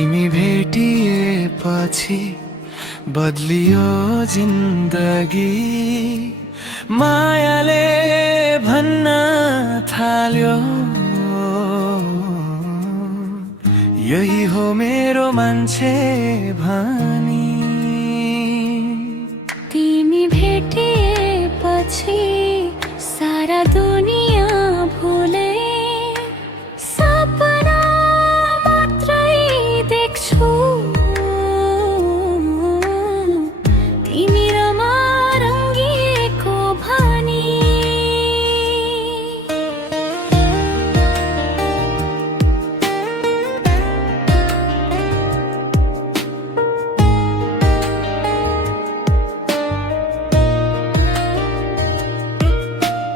तिमी भेटिएपछि बदलियो जिन्दगी, मायाले भन्न थाल्यो यही हो मेरो मान्छे भनी। तिमी भेटिएपछि सारा दुनियाँ भुले, सपना मात्रै देख्छु तिमी र म रङ्गिएको भनी।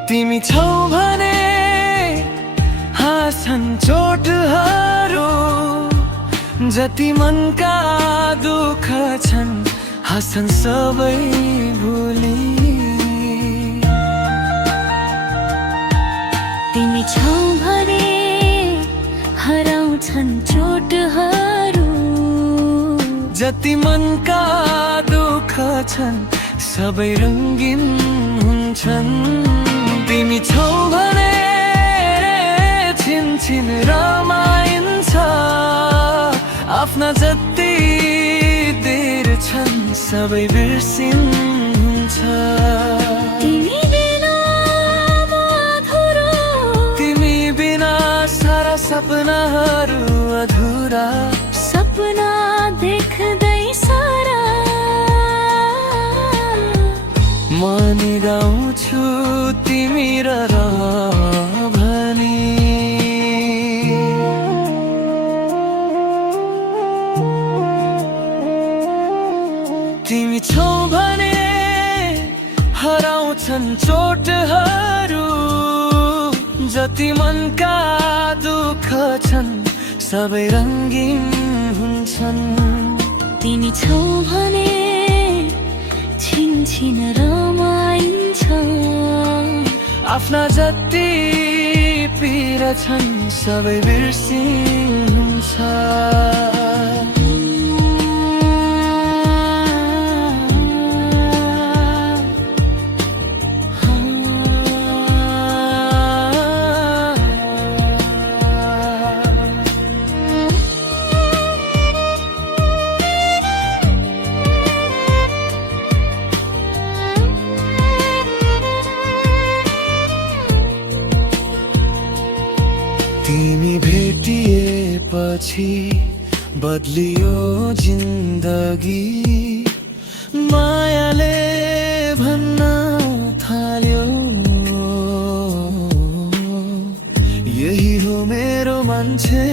तिमी छौ भने हाँसन् चोटहरू, जति मनका दुःख छन् हाँसन् सबै भुली। तिमी छौ भने हराउँछन् चोटहरू, जति मनका दुःख छन् सबै रङ्गिन हुन्छन्। तिमी छौ भने छिनछिन रमाइन्छ, आफ्ना जति देर छन् सबै बिर्सिन्छ। तिमी बिना म अधुरो, तिमी बिना सारा सपनाहरू अधुरा। सपना देख्दै सारा म नि गाउँछु तिमी र भनी। तिमी छौ भने हराउँछन् चोटहरू, जति मनका दुःख छन् सबै रङ्गिन हुन्छन्। तिमी छौ भने छिनछिन रमाइन्छ, आफ्ना जति पीडा छन् सबै बिर्सिन्छ। तिमी भेटिएपछि बदलियो जिन्दगी, मायाले भन्न थाल्यो यही हो मेरो मान्छे